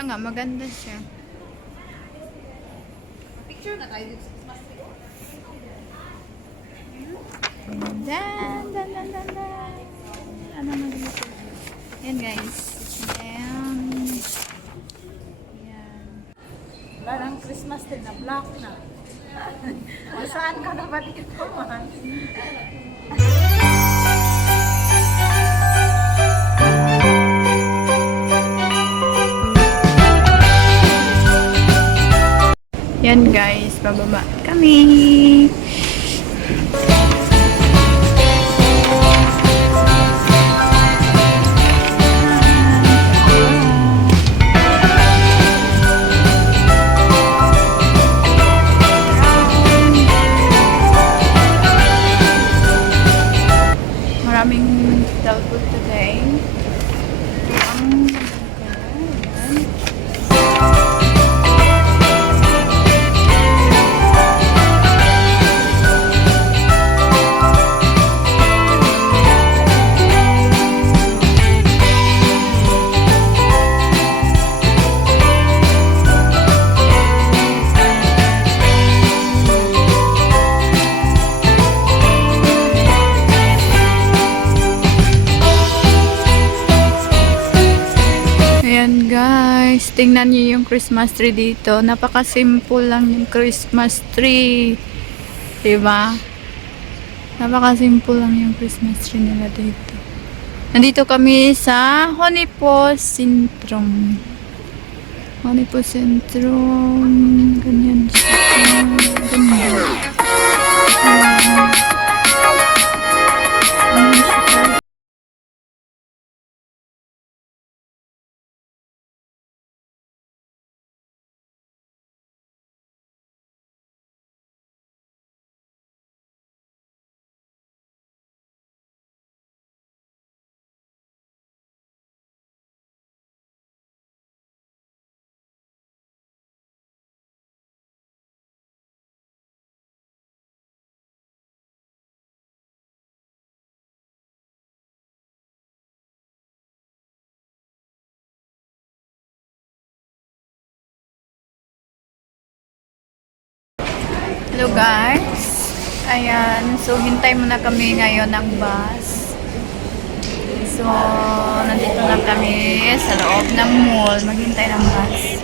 Kaya nga, maganda siya. Picture na tayo dito sa Christmas tree. Dan, dan, dan, dan, dan. Ano maganda? Yan guys. Ayan. Ayan. Wala ng Christmas tree na black na. Saan ka na ba dito, man? Yan guys, bababa kami. Maraming dalpot today. Ayan guys, tingnan niyo yung Christmas tree dito. Napaka-simple lang yung Christmas tree. Diba? Napaka-simple lang yung Christmas tree nila dito. Nandito kami sa Honipo Sentrum. Honipo Sentrum. Ganyan siya. Ganyan. Hello guys. Ayan. So, hintay muna kami ngayon ng bus. So, nandito na kami sa loob ng mall. Maghintay ng bus.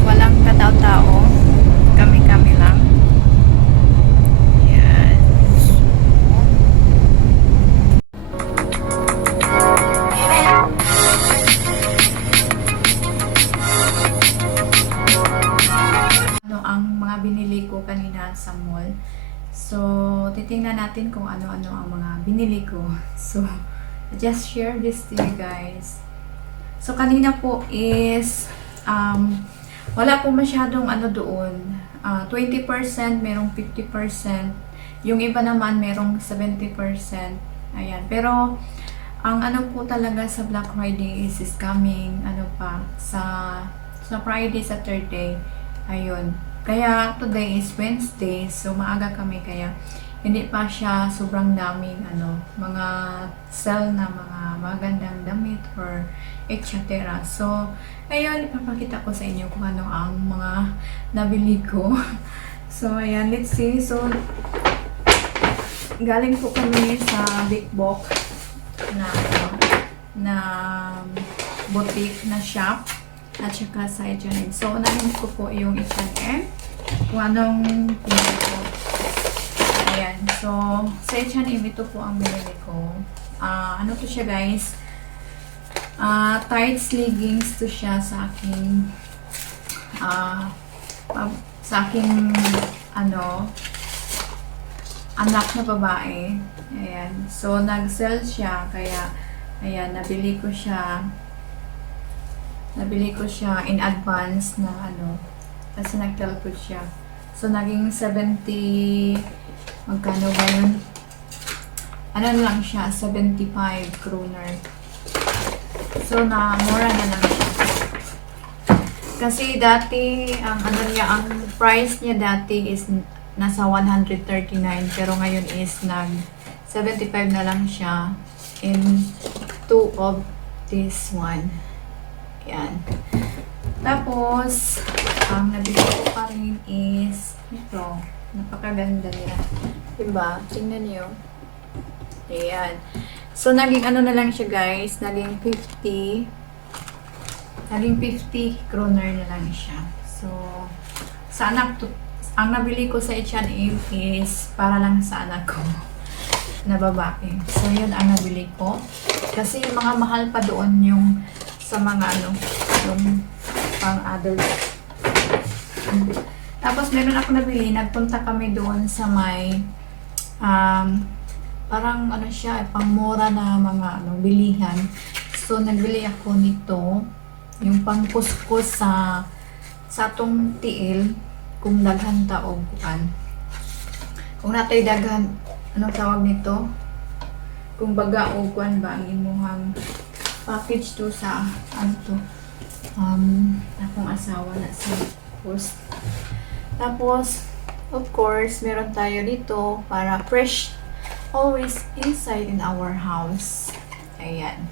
Walang katao-tao. Kami-kami lang. Yan. Ano ang mga binili ko kanina sa mall. So, titingnan natin kung ano-ano ang mga binili ko. So, I just share this to you guys. So, kanina po is wala po masyadong ano doon. 20%, merong 50%. Yung iba naman merong 70%. Ayan. Pero, ang ano po talaga sa Black Friday is coming, ano pa, sa Friday, Saturday. Ayun. Kaya, today is Wednesday. So, maaga kami. Kaya, hindi pa siya sobrang daming, mga sell na mga magandang damit or etc. So, ayun, ipapakita ko sa inyo kung ano ang mga nabili ko. So, ayan, let's see. So, galing po kami sa Big Box na boutique na shop at saka sa H&M. So, unahin ko po yung H&M kung anong pinili ko. Ayan. So, sa H&M, ito po ang binili ko. Ano to siya guys? Tights leggings to siya sa aking anak na babae. Ayan. So, nag-sell siya. Kaya, ayan, nabili ko siya in advance na kasi nag-teleport siya. So, naging 70, magkano ba yun? Ano na lang siya, 75 kroner. So, mura na lang siya. Kasi dati, ang price niya dati is nasa 139, pero ngayon is nag 75 na lang siya in 2 of this one. Yan. Tapos, ang nabili ko pa rin is ito. Napakaganda niya. Diba? Tingnan niyo. Ayan. So, naging ano na lang siya guys. Naging 50 kroner na lang siya. So, sa anak to, ang nabili ko sa H&M is para lang sa anak ko na babae. So, yun ang nabili ko. Kasi mga mahal pa doon yung sa mga ano, yung pang adult. Tapos, meron ako nabili. Nagpunta kami doon sa may parang ano siya, pang-mura na mga ano, bilihan. So, nagbili ako nito. Yung pang-kuskus sa atong tiil, kung daghan ta o kuan. Kung natay daghan, anong tawag nito? Kung baga o kuan ba ang imuhang package to sa ano to? Akong asawa na sa post. Tapos, of course, meron tayo dito para fresh always inside in our house. Ayan.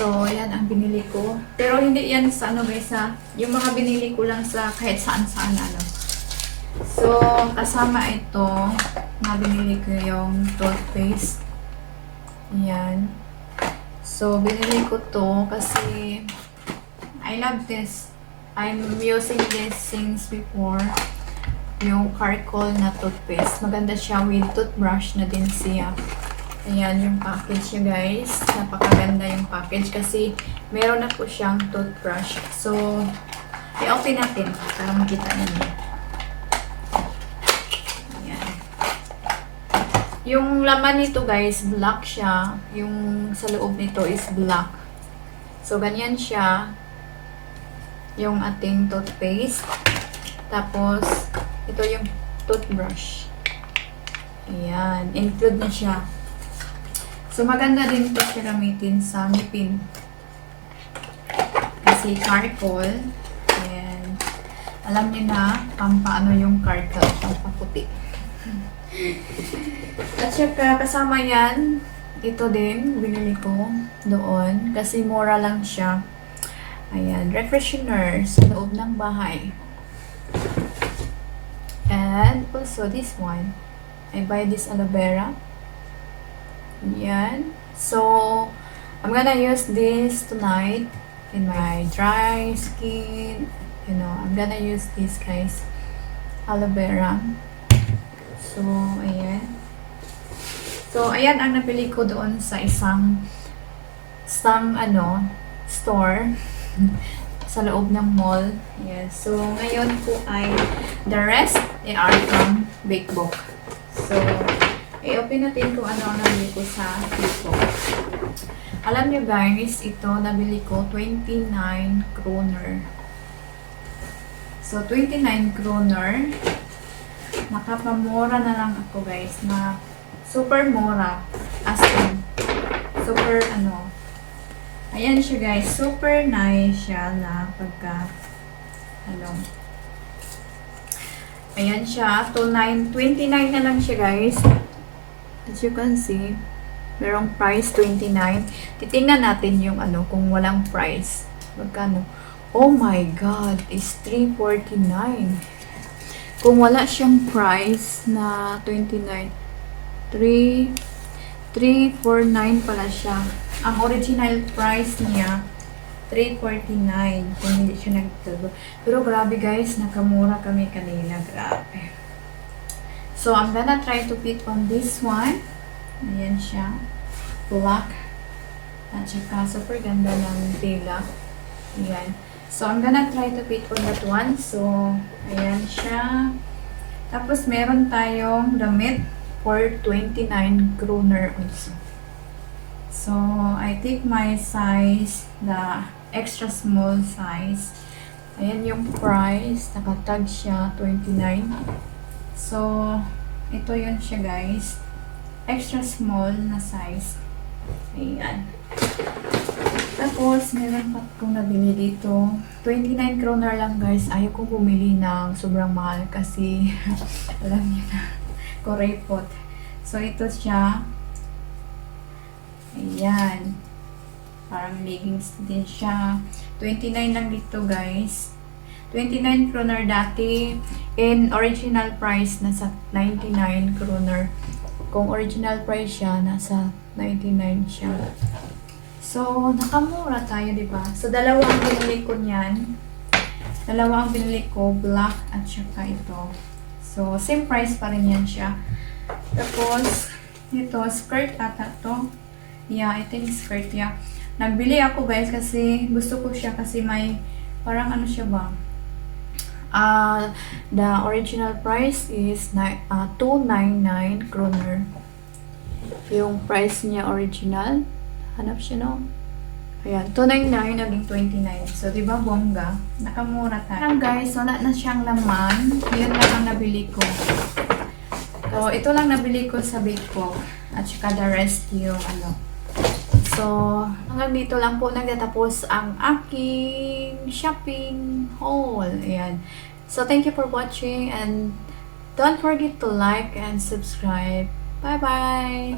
So, yan ang binili ko. Pero hindi yan sa ano guys ha. Yung mga binili ko lang sa kahit saan-saan ano. So, kasama ito na binili ko yung toothpaste. Yan. So, binili ko to kasi I love this. I'm using this since before. Yung charcoal na toothpaste. Maganda siya with toothbrush na din siya. Ayan yung package niya guys. Napakaganda yung package kasi meron na po siyang toothbrush. So, i-open natin para makita ninyo. Ayan. Yung laman nito guys, black siya. Yung sa loob nito is black. So, ganyan siya. Yung ating toothpaste. Tapos, ito yung toothbrush. Ayan. Include na siya. So, maganda din ito siya gamitin sa ngipin. Kasi charcoal. And, alam niyo na, pampaano yung charcoal. Pampaputi. At saka, kasama yan, ito din, binili ko doon. Kasi mura lang siya. Ayan, refreshener sa loob ng bahay. And, also this one. I buy this aloe vera. Yan. So, I'm gonna use this tonight in my dry skin. You know, I'm gonna use this guys. Aloe vera. So, ayan. So, ayan ang nabili ko doon sa isang ano, store sa loob ng mall. Yes. So, ngayon po ay the rest they are from Big Book. So, i-open natin kung ano ang nabili ko sa Big Book. Alam nyo guys, ito nabili ko 29 kroner. So, 29 kroner. Nakapamura na lang ako guys na super mura. As in, super ano. Ayan siya guys. Super nice siya na pagka ano. Ayan siya. 29 na lang siya guys. As you can see, merong price 29. Titingnan natin yung ano, kung walang price. Magkano? Oh my God, is 349. Kung wala siyang price na 29, 349 pala siya. Ang original price niya, 349. Kung hindi siya nagtalo. Pero grabe guys, nakamura kami kanina. Grabe. So, I'm gonna try to fit on this one. Ayan siya. Black. At saka super ganda ng tela. Ayan. So, I'm gonna try to fit on that one. So, ayan siya. Tapos, meron tayong damit for 29 kroner also. So, I take my size, the extra small size. Ayan yung price. Nakatag siya, 29. So, ito yun siya guys. Extra small na size. Ayan. Tapos, meron pa akong nabili dito. 29 kroner lang guys. Ayaw kong bumili ng sobrang mahal kasi alam niyo na, kurepot. So, ito siya. Ayan. Parang leggings din siya. 29 lang dito guys. 29 kroner dati. In original price, nasa 99 kroner. Kung original price siya, nasa 99 siya. So, nakamura tayo, di ba? So, dalawa ang binili ko niyan. Dalawa ang binili ko, black at saka ito. So, same price pa rin yan siya. Tapos, ito, skirt ata to. Yeah, I think skirt, yeah. Nagbili ako guys kasi gusto ko siya kasi may, parang ano siya ba? The original price is 299 kroner. Yung price niya original. Hanap siya, no? Ayan, 299 naging 29. So, di ba bongga? Nakamura tayo. Ayan guys, wala na siyang laman. Yun lang ang nabili ko. So, ito lang nabili ko sa bake ko. At saka the rest yung ano. So, hanggang dito lang po nagtatapos ang aking shopping haul. Ayan. So, thank you for watching and don't forget to like and subscribe. Bye-bye!